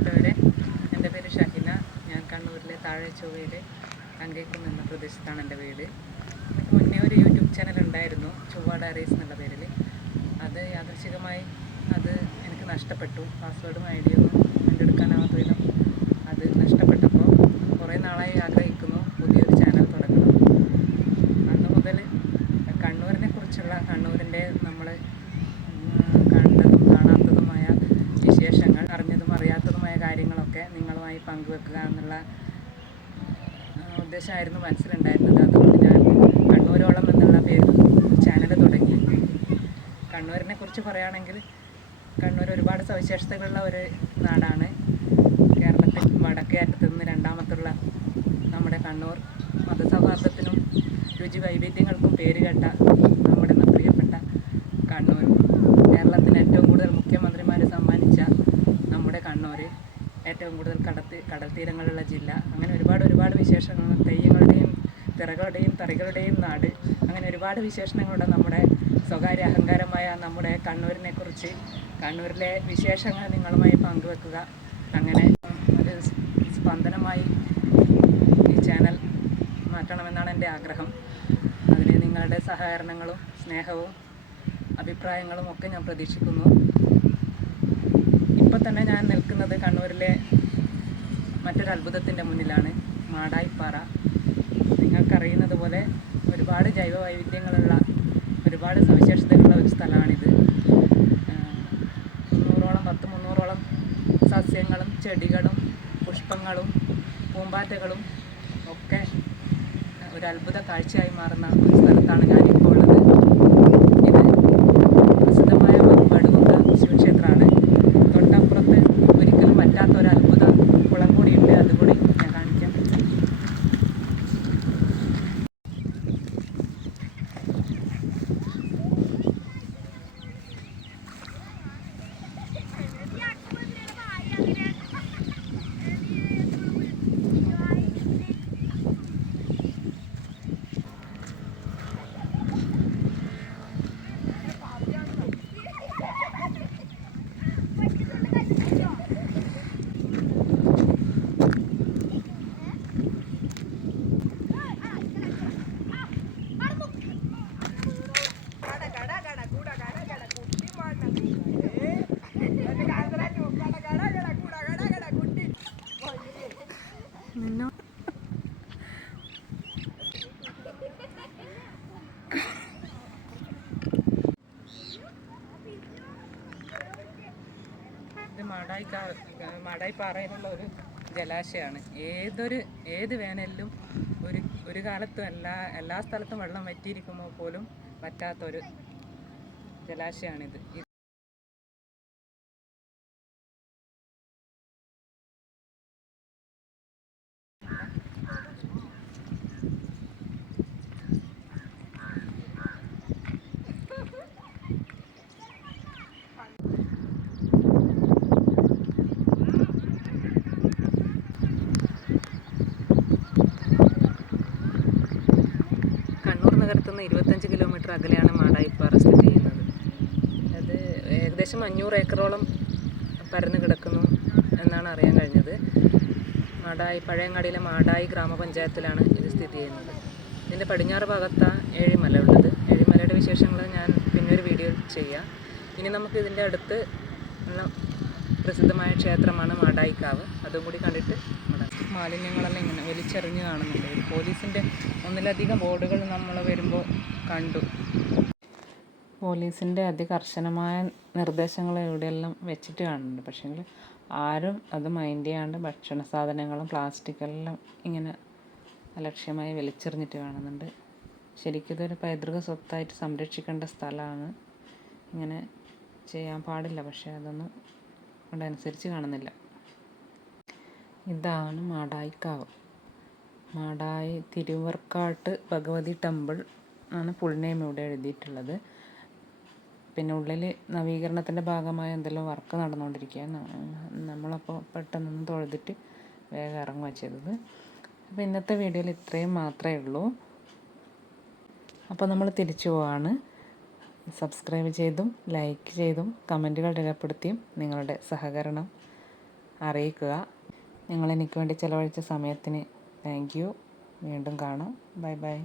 പ്രിയപ്പെട്ടവരെ, എൻ്റെ പേര് ഷഹിന. ഞാൻ കണ്ണൂരിലെ താഴെ ചൊവ്വയിൽ കങ്കേക്കുന്ന് എന്ന പ്രദേശത്താണ് എൻ്റെ വീട്. എനിക്ക് മുന്നേ ഒരു യൂട്യൂബ് ചാനൽ ഉണ്ടായിരുന്നു, ചൊവ്വ ഡയറീസ് എന്നുള്ള പേരിൽ. അത് യാദൃച്ഛികമായി എനിക്ക് നഷ്ടപ്പെട്ടു. പാസ്വേഡും ഐ ഡിയൊന്നും കണ്ടെടുക്കാനാവാത്ത വിധം അത് നഷ്ടപ്പെട്ടപ്പോൾ കുറേ നാളായി ആഗ്രഹിക്കുന്നു പുതിയൊരു ചാനൽ തുടങ്ങണം. അന്ന് മുതൽ കണ്ണൂരിനെ കുറിച്ചുള്ള കണ്ണൂരിൻ്റെ നമ്മൾ കണ്ടതും കാണാത്തതുമായ വിശേഷങ്ങൾ, അറിഞ്ഞതും അറിയാത്തതുമായ കാര്യങ്ങളൊക്കെ നിങ്ങളുമായി പങ്കുവെക്കുക എന്നുള്ള ഉദ്ദേശമായിരുന്നു മനസ്സിലുണ്ടായിരുന്നത്. അതുകൊണ്ട് ഞാൻ കണ്ണൂരോളം എന്നുള്ള പേരിൽ ചാനൽ തുടങ്ങി. കണ്ണൂരിനെ കുറിച്ച് പറയുകയാണെങ്കിൽ കണ്ണൂർ ഒരുപാട് സവിശേഷതകളുള്ള ഒരു നാടാണ്. കേരളത്തിൽ വടക്കേ അറ്റത്ത് നിന്ന് രണ്ടാമത്തുള്ള നമ്മുടെ കണ്ണൂർ മതസൗഹാർദ്ദത്തിനും രുചി വൈവിധ്യങ്ങൾക്കും പേരുകേട്ട നമ്മുടെ പ്രിയപ്പെട്ട കണ്ണൂർ, കേരളത്തിന് ഏറ്റവും കൂടുതൽ മുഖ്യമന്ത്രിമാർ സമ്മാനിച്ച നമ്മുടെ കണ്ണൂർ, ഏറ്റവും കൂടുതൽ കടൽ തീരങ്ങളുള്ള ജില്ല, അങ്ങനെ ഒരുപാട് വിശേഷങ്ങൾ, തെയ്യങ്ങളുടെയും തിറകളുടെയും തറികളുടെയും നാട്, അങ്ങനെ ഒരുപാട് വിശേഷണങ്ങളുടെ നമ്മുടെ സ്വകാര്യ അഹങ്കാരമായ നമ്മുടെ കണ്ണൂരിനെ കുറിച്ച്, കണ്ണൂരിലെ വിശേഷങ്ങൾ നിങ്ങളുമായി പങ്കുവെക്കുക, അങ്ങനെ ഒരു സ്പന്ദനമായി ഈ ചാനൽ മാറ്റണമെന്നാണ് എൻ്റെ ആഗ്രഹം. അതിന് നിങ്ങളുടെ സഹകരണങ്ങളും സ്നേഹവും അഭിപ്രായങ്ങളും ഒക്കെ ഞാൻ പ്രതീക്ഷിക്കുന്നു. ഇപ്പോൾ തന്നെ ഞാൻ നിൽക്കുന്നത് കണ്ണൂരിലെ മറ്റൊരു അത്ഭുതത്തിൻ്റെ മുന്നിലാണ്, മാടായിപ്പാറ. നിങ്ങൾക്കറിയുന്നത് പോലെ ഒരുപാട് ജൈവ വൈവിധ്യങ്ങളുള്ള, ഒരുപാട് സവിശേഷതകളുള്ള ഒരു സ്ഥലമാണിത്. 300ഓളം സസ്യങ്ങളും ചെടികളും പുഷ്പങ്ങളും പൂമ്പാറ്റകളും ഒക്കെ ഒരു അത്ഭുത കാഴ്ചയായി മാറുന്ന ഒരു സ്ഥലത്താണ് ഞാനിപ്പോൾ ഉള്ളത്. ഇത് പ്രസിദ്ധമായ വടുകുന്ന ശിവക്ഷേത്രമാണ്. തൊട്ടപ്പുറത്ത് ഒരിക്കലും പറ്റാത്തൊരു അത്ഭുത കുളം കൂടിയുണ്ട്, അതുകൂടി ഞാൻ കാണിക്കാം. ഇത് മാടായിപ്പാറയിലുള്ള ഒരു ജലാശയമാണ്. ഏത് വേനലിലും ഒരു കാലത്തും എല്ലാ സ്ഥലത്തും വെള്ളം വറ്റിയിരിക്കുമ്പോൾ പോലും പറ്റാത്തൊരു ജലാശയമാണിത്. നഗരത്തുനിന്ന് 25 കിലോമീറ്റർ അകലെയാണ് മാടായിപ്പാറ സ്ഥിതി ചെയ്യുന്നത്. അത് ഏകദേശം 500 ഏക്കറോളം പരന്ന് കിടക്കുന്നു എന്നാണ് അറിയാൻ കഴിഞ്ഞത്. പഴയങ്ങാടിയിലെ മാടായി ഗ്രാമപഞ്ചായത്തിലാണ് ഇത് സ്ഥിതി ചെയ്യുന്നത്. ഇതിൻ്റെ പടിഞ്ഞാറ് ഭാഗത്താണ് ഏഴിമല ഉള്ളത്. ഏഴിമലയുടെ വിശേഷങ്ങൾ ഞാൻ പിന്നൊരു വീഡിയോ ചെയ്യാം. ഇനി നമുക്ക് ഇതിൻ്റെ അടുത്ത് ഉള്ള പ്രസിദ്ധമായ ക്ഷേത്രമാണ് മാടായിക്കാവ്. അതും കൂടി കണ്ടിട്ട് മാലിന്യങ്ങളെല്ലാം ഇങ്ങനെ വലിച്ചെറിഞ്ഞ് കാണുന്നുണ്ട്. പോലീസിൻ്റെ ഒന്നിലധികം ബോർഡുകൾ നമ്മൾ വരുമ്പോൾ കണ്ടു. പോലീസിൻ്റെ അതികർശനമായ നിർദ്ദേശങ്ങൾ ഇവിടെയെല്ലാം വെച്ചിട്ട് കാണുന്നുണ്ട്. പക്ഷേങ്കിൽ ആരും അത് മൈൻഡ് ചെയ്യാണ്ട് ഭക്ഷണ സാധനങ്ങളും പ്ലാസ്റ്റിക്കെല്ലാം ഇങ്ങനെ അലക്ഷ്യമായി വലിച്ചെറിഞ്ഞിട്ട് കാണുന്നുണ്ട്. ശരിക്കും ഇതൊരു പൈതൃക സ്വത്തായിട്ട് സംരക്ഷിക്കേണ്ട സ്ഥലമാണ്. ഇങ്ങനെ ചെയ്യാൻ പാടില്ല, പക്ഷേ അതൊന്നും ഇവിടെ അനുസരിച്ച് കാണുന്നില്ല. ഇതാണ് മാടായിക്കാവ്. മാടായി തിരുവർക്കാട്ട് ഭഗവതി ടെമ്പിൾ ആണ് ഫുൾ നെയിം ഇവിടെ എഴുതിയിട്ടുള്ളത്. പിന്നെ ഉള്ളിൽ നവീകരണത്തിൻ്റെ ഭാഗമായ എന്തെല്ലാം വർക്ക് നടന്നുകൊണ്ടിരിക്കുകയാണ്. നമ്മളപ്പോൾ പെട്ടെന്നൊന്ന് തൊഴുതിട്ട് വേഗം ഇറങ്ങുക ചെയ്തത്. അപ്പോൾ ഇന്നത്തെ വീഡിയോയിൽ ഇത്രയും മാത്രമേ ഉള്ളൂ. അപ്പോൾ നമ്മൾ തിരിച്ചു പോവാണ്. സബ്സ്ക്രൈബ് ചെയ്തും ലൈക്ക് ചെയ്തും കമൻറ്റുകൾ രേഖപ്പെടുത്തിയും നിങ്ങളുടെ സഹകരണം അറിയിക്കുക. നിങ്ങൾ എനിക്ക് വേണ്ടി ചിലവഴിച്ച സമയത്തിന് താങ്ക് യു. വീണ്ടും കാണാം. Bye bye.